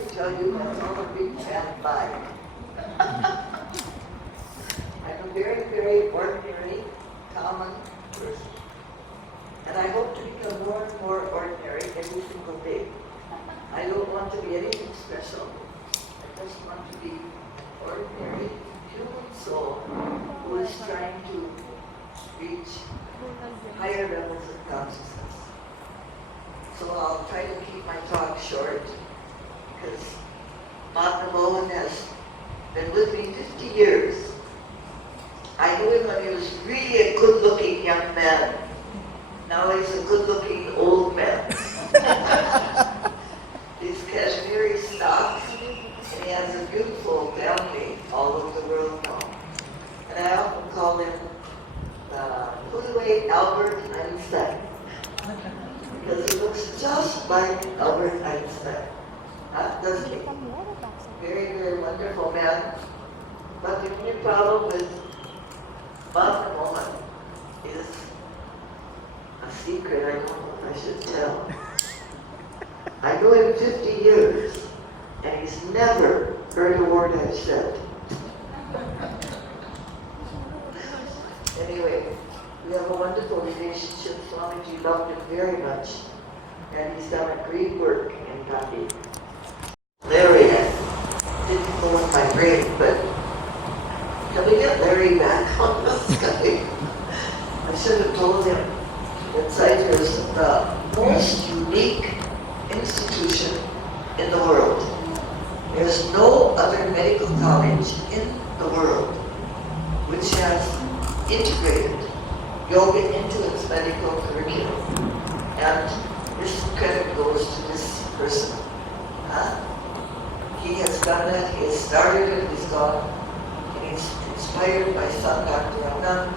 to tell you that's all a big fat lie. I'm a very, very ordinary, common person. And I hope to become more and more ordinary every single day. I don't want to be anything special. I just want to be an ordinary human soul who is trying to reach higher levels of consciousness. So I'll try to keep my talk short because Mahatma Mohan has been with me 50 years. I knew him when he was really a good-looking young man. Now he's a good-looking old man. He's Kashmiri stocks, and he has a beautiful family all over the world now. And I often call him Pudaway Albert Einstein, because he looks just like Albert Einstein. Doesn't he? Very, very wonderful man. But the only problem with Mahatma Mohan is a secret I don't know if I should tell. I knew him 50 years, and he's never heard a word I've said. Anyway, we have a wonderful relationship. Swamiji loved him very much, and he's done a great work in Gandhi. Larry, didn't go in my brain, but can we get Larry back on the Skype? I should have told him that CYTER is the most unique institution in the world. There's no other medical college in the world which has integrated yoga into its medical curriculum. And this credit goes to this person. He has done it, he has started it, he's gone, and he's inspired by son Dr. Anand.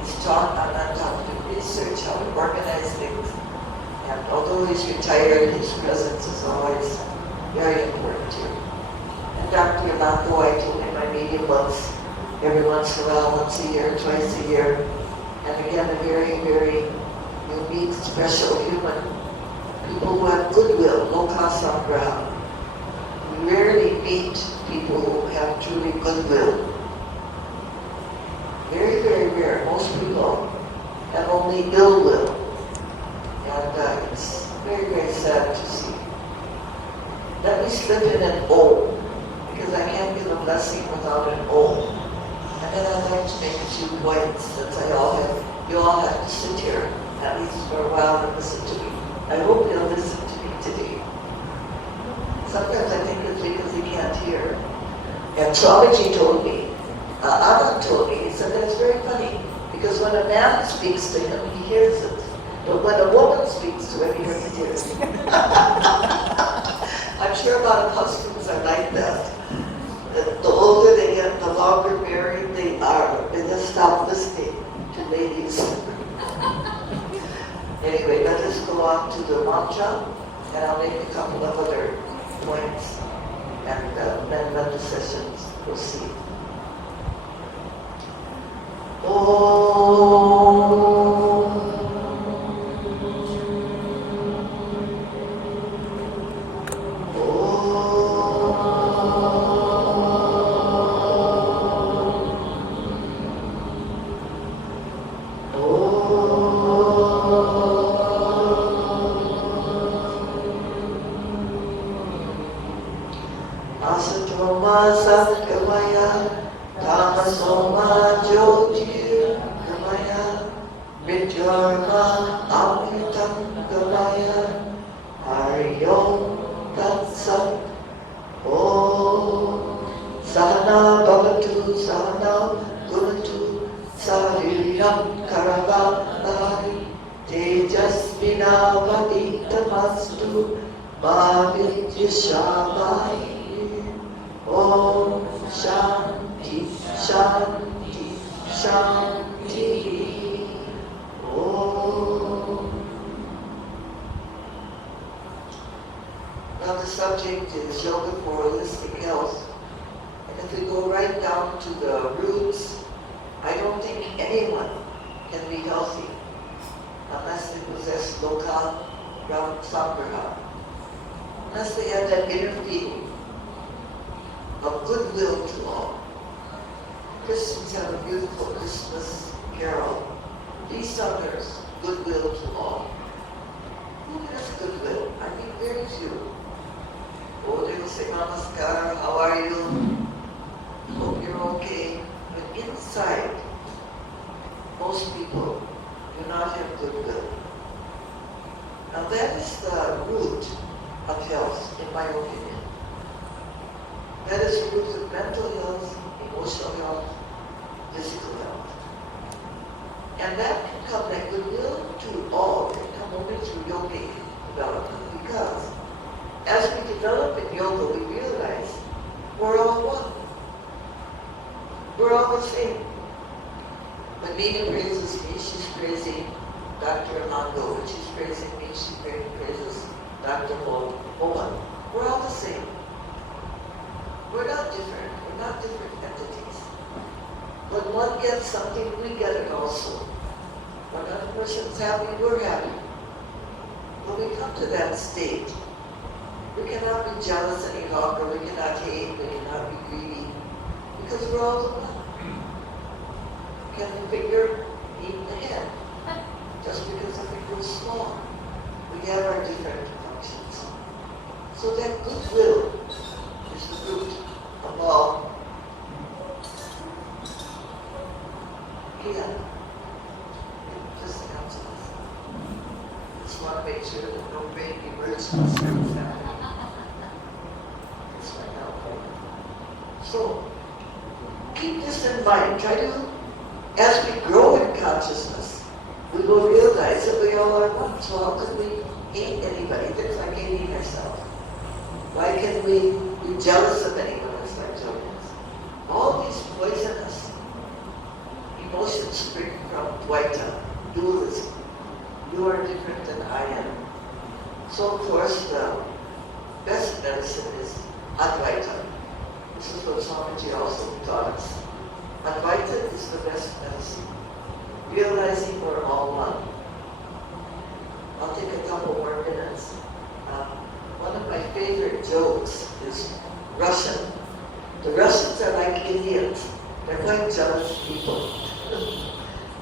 He's taught Anand how to do research, how to organize things. And although he's retired, his presence is always very important here. And Dr. Yamato, I told him I meet him every once in a while, once a year, twice a year. And again, a very, very unique, special human. People who have goodwill, loka samgraha. We rarely meet people who have truly goodwill. Very, very rare. Most people have only ill will. And it's very, very sad to see. Let me slip in an O, because I can't give a blessing without an O. And then I'd like to make a few points, since you all have to sit here, at least for a while, and listen to me. I hope you'll listen to me today. Sometimes I think it's because he can't hear. And Swamiji told me, Anand told me, he said that's very funny, because when a man speaks to him, he hears it. But when a woman speaks to him, he doesn't hear it. I'm sure a lot of husbands are like that. The older they get, the longer married they are. They just stop listening to ladies. Anyway, let us go on to the mantra, and I'll make a couple of other points, and then let the sessions proceed. Now the subject is yoga for holistic health. And if we go right down to the roots, I don't think anyone can be healthy unless they possess loka samgraha. unless they have that inner feeling of goodwill to all. Christians have a beautiful Christmas carol. Peace on earth, goodwill to all. Who has goodwill? I mean, very few. Oh, they will say, Namaskar, how are you? Hope you're okay. But inside, most people do not have goodwill. Now that is the root of health, in my opinion. That is the root of mental health, emotional health, physical health. And that can come, that goodwill to all, can come only through yogic development, because as we develop in yoga, we realize we're all one. We're all the same. When Nina praises me, she's praising Dr. Anando. When she's praising me, she praises Dr. Mohan. We're all the same. We're not different. We're not different entities. When one gets something, we get it also. When another person's happy, we're happy. When we come to that state, we cannot be jealous any longer, we cannot hate, we cannot be greedy, because we're all the one. Can the finger eat the hand? Just because the finger is small. We have our different functions. So that goodwill is the root of all. Yeah. Just answer this. Just want to make sure that no brain emergencies. So, keep this in mind. Try to, as we grow in consciousness, we will realize that we all are one. So how can we hate anybody? It's like hating ourselves. Why can we be jealous of anyone? It's like jealous. All these poisonous emotions spring from Dvaita, dualism. You are different than I am. So of course the best medicine is Advaita. This is what Swamiji also taught us. Advaita is the best medicine. Realizing we're all one. I'll take a couple more minutes. One of my favorite jokes is Russian. The Russians are like Indians. They're quite jealous people.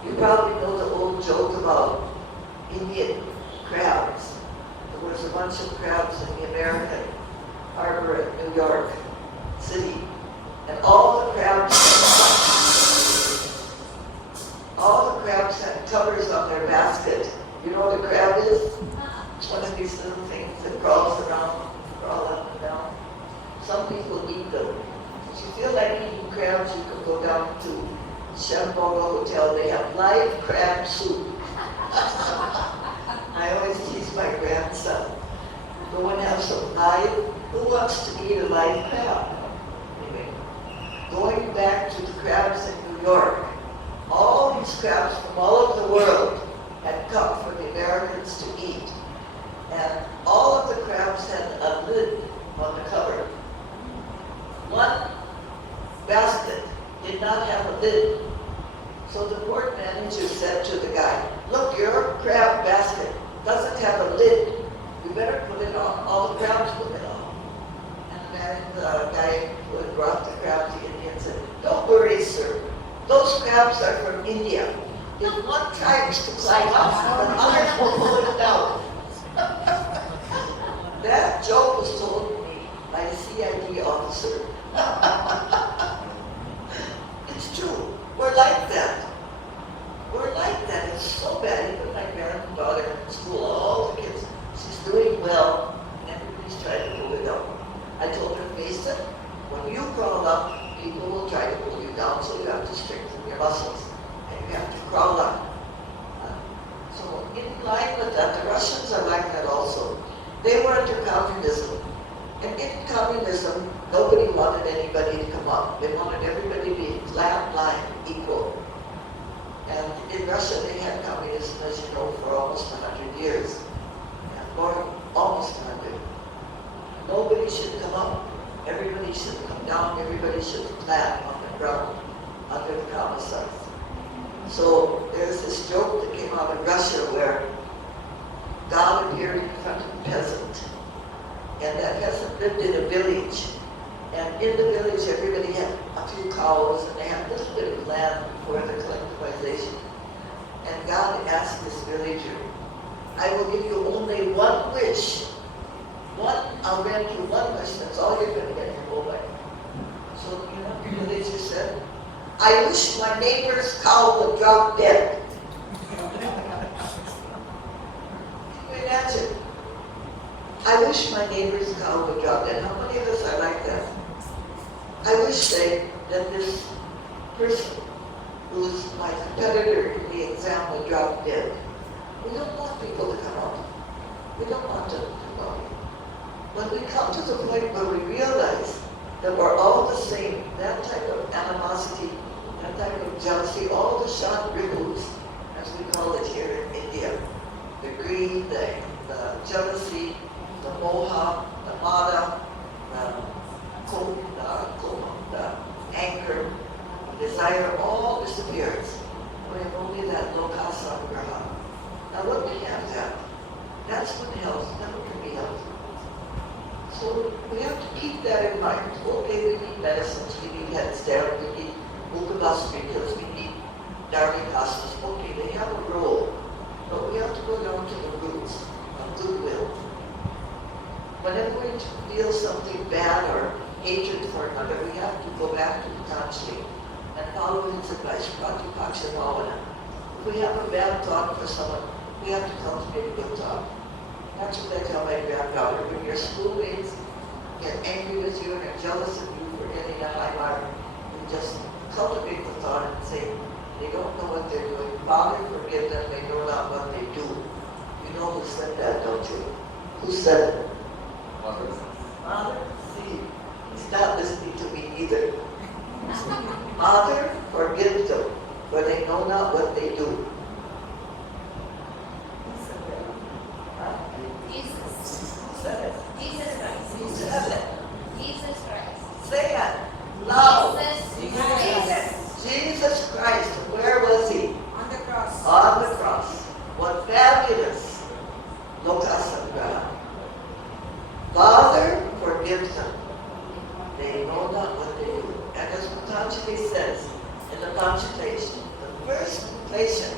You probably know the old joke about Indian crabs. There was a bunch of crabs in the American harbor at New York City, and all the crabs had covers on their basket. You know what a crab is? It's one of these little things that crawls around, crawl up and down. Some people eat them. If you feel like eating crabs, you can go down to Shambhala Hotel. They have live crab soup. I always tease my grandson. Go and have some live. Who wants to eat a live crab? Anyway, going back to the crabs in New York, all these crabs from all over the world had come for the Americans to eat. And all of the crabs had a lid on the cover. One basket did not have a lid. So the port manager said to the guy, look, your crab basket doesn't have a lid. You better put it on. All the crabs put it on. And the guy who had brought the crab to India said, don't worry, sir. Those crabs are from India. If one tries to climb up, the others will pull it down. That joke was told me by a CID officer. It's true. We're like that. We're like that. It's so bad. Even my granddaughter in school, all the kids, she's doing well, and everybody's trying to pull it down. I told her, face it, when you crawl up, people will try to pull you down, so you have to strengthen your muscles, and you have to crawl up. So in line with that, the Russians are like that also. They were under communism. And in communism, nobody wanted anybody to come up. They wanted everybody to be flat line, equal. And in Russia, they had communism, as you know, for almost 100 years. Or almost 100. Nobody should come up. Everybody should come down. Everybody should be flat on the ground under the commissars. So there's this joke that came out of Russia where God appeared in front of a peasant. and that hasn't lived in a village. And in the village, everybody had a few cows, and they had a little bit of land before the collectivization. And God asked this villager, I will give you only one wish. I'll grant you one wish, that's all you're going to get in your whole life. So, the villager said, I wish my neighbor's cow would drop dead. Can you imagine? I wish my neighbor's cow would drop dead. How many of us are like that? I wish that this person who's my competitor in the exam would drop dead. We don't want people to come out. We don't want them to come out. When we come to the point where we realize that we're all the same, that type of animosity, that type of jealousy, all the shan ripples, as we call it here in India, the greed, the jealousy, the moha, the mada, the anger, the desire, all disappears. We have only that lokasa graha. Now when we have that, that's when health, then we can be healthy. So we have to keep that in mind. Okay, we need medicines, we need heads down, we need mukhabasrikas, we need dharmikasas. Okay, they have a role. But we have to go down to the roots of goodwill. Whenever we feel something bad or hatred for another, we have to go back to Patanjali and follow his advice, Pratipaksha Bhavana. If we have a bad thought for someone, we have to cultivate a good thought. That's what I tell my granddaughter. When your schoolmates get angry with you and are jealous of you for getting a high mark, you just cultivate the thought and say, they don't know what they're doing. Father, forgive them, they know not what they do. You know who said that, don't you? Who said it? Father. Father? See, he's not listening to me either. Father, forgive them, for they know not what they do. Jesus Christ. Say it loud. Jesus Christ. Where was he? On the cross. On the cross. What fabulous lokasangra. Father, forgive them. They know not what they do. And as Patanjali says in the Panchatation, the first inflation,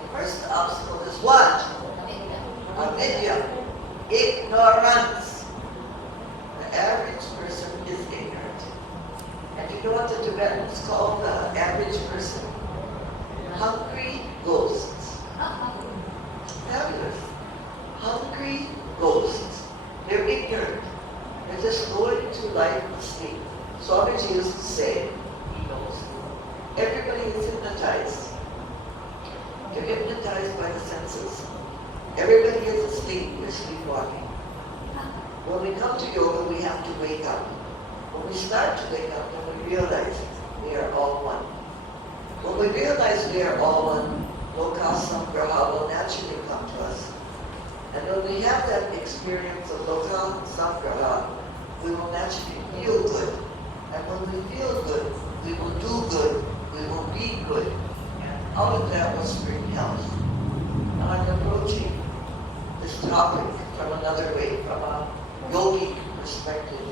the first obstacle is what? Avidya. Ignorance. The average person is ignorant. And you know what the Tibetans call the average person? Hungry ghosts. Fabulous. Hungry ghosts. They're ignorant. They're just going through life asleep. Swamiji used to say, he knows. Everybody is hypnotized. You're hypnotized by the senses. Everybody is asleep. We're sleepwalking. When we come to yoga, we have to wake up. When we start to wake up, then we realize we are all one. When we realize we are all one, lokasamgraha will naturally come to us. And when we have that experience of lokasamgraha, we will naturally feel good. And when we feel good, we will do good, we will be good. And out of that will spring health. Now I'm approaching this topic from another way, from a yogic perspective.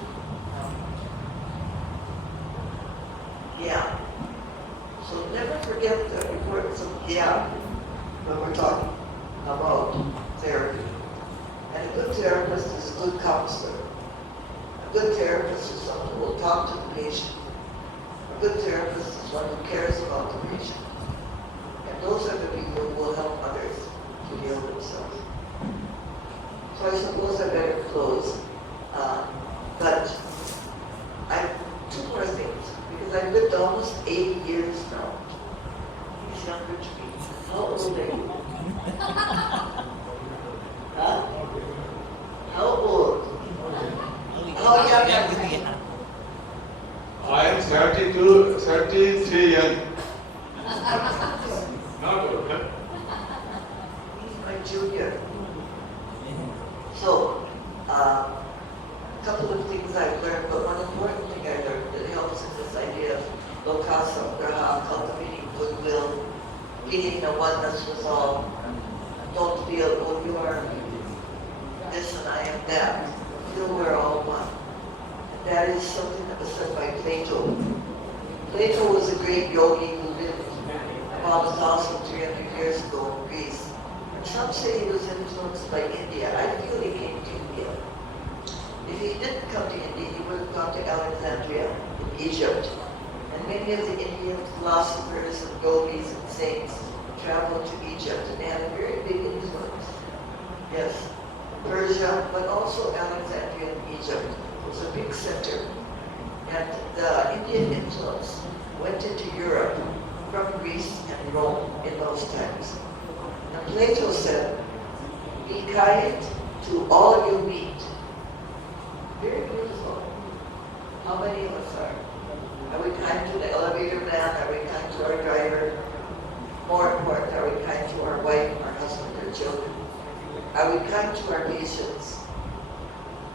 Yeah. So never forget the importance of yeah when we're talking about therapy. And a good therapist is a good counselor. A good therapist is someone who will talk to the patient. A good therapist is one who cares about the patient. And those are the people who will help others to heal themselves. So I suppose I better close. But two more things, because I've lived almost 80 years now. He's younger to me. How old are you? Huh? How old? How young are you? I am 33 young. Not old, huh? He's my junior. So, a couple of things I've learned, but one important thing I learned that helps in this idea of lokasamgraha, cultivating goodwill, feeling the oneness with all. Don't feel, oh, you are this and I am that. Feel we're that is something that was said by Plato. Plato was a great yogi who lived about 1,300 years ago in Greece. And some say he was influenced by India. I feel he came to India. If he didn't come to India, he would have gone to Alexandria in Egypt. And many of the Indian philosophers and yogis and saints traveled to Egypt, and they had a very big influence. Yes, Persia, but also Alexandria and Egypt was a big center. And the Indian influence went into Europe from Greece and Rome in those times. And Plato said, be kind to all you meet. Very beautiful. How many of us are? Are we kind to the elevator man? Are we kind to our driver? More important, are we kind to our wife, our husband, our children? Are we kind to our patients?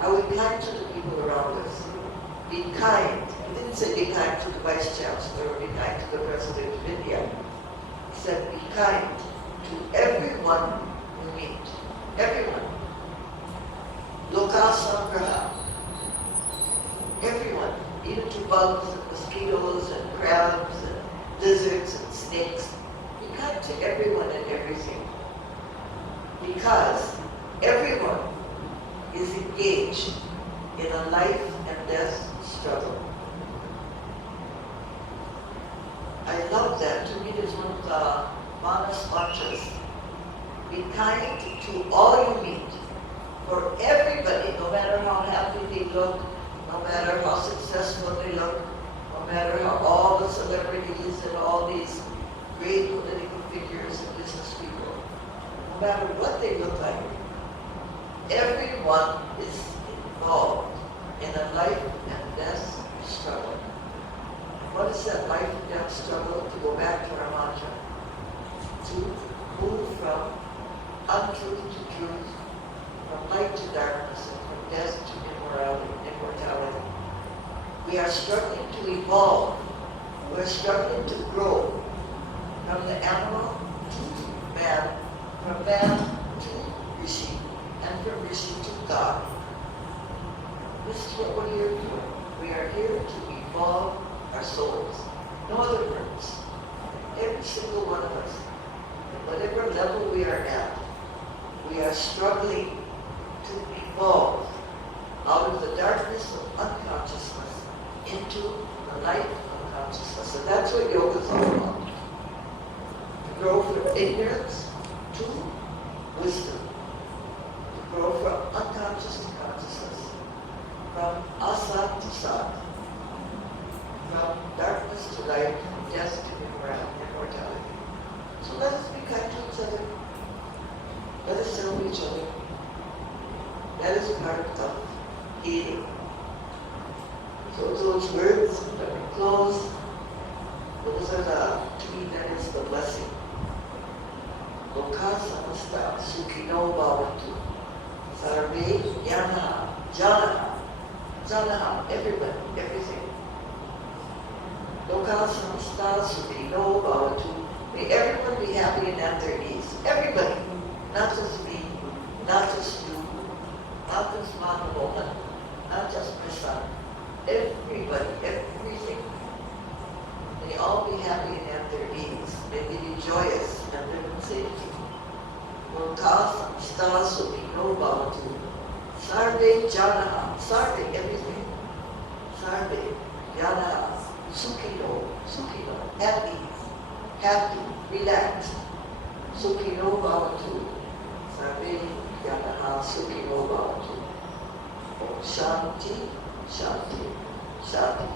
Are we kind to the people around us? Be kind. He didn't say be kind to the Vice Chancellor or be kind to the President of India. He said be kind to everyone you meet. Everyone. Lokasamgraha. Everyone. Even to bugs and mosquitoes and crabs and lizards and snakes. Be kind to everyone and everything. Because everyone is engaged in a life and death struggle. I love that. To me, it is one of the Manas mantras. Be kind to all you meet. For everybody, no matter how happy they look, no matter how successful they look, no matter how all the celebrities and all these great political figures and business people, no matter what they look like, everyone is involved in a life and death struggle. What is that life and death struggle? To go back to our mantra. To move from untruth to truth, from light to darkness, and from death to immortality. We are struggling to evolve. We're struggling to grow from the animal to man, from man to Rishi, and from Rishi to God. This is what we're here doing. We are here to evolve our souls. No other purpose. Every single one of us, at whatever level we are at, we are struggling to evolve out of the darkness of unconsciousness into the light of consciousness. And that's what yoga is all about. To grow from ignorance to wisdom. To grow from unconscious to consciousness. From asat to sat. From darkness to light, from death to immortality. So let us be kind to each other. Let us help each other. That is part of healing. So those words that we close, those are to me, that is the blessing. Loka samasta sukhino bhavantu. Sarve jnana, janaha, everybody, everything. Loka samasta sukhino bhavantu. May everyone be happy and at their ease. Everybody, not just me, not just you, not just Mama Mohan, not just my son. Everybody, everything. May all be happy and at their ease. May they be joyous and live in safety. Loka samasta sukhino bhavantu. Sarve janaha, sarve, everything. Sarve janaha, sukhino, at ease, happy, relaxed. Sukhino bhavantu. Sarve janaha sukhino bhavantu. Shanti, shanti, shanti.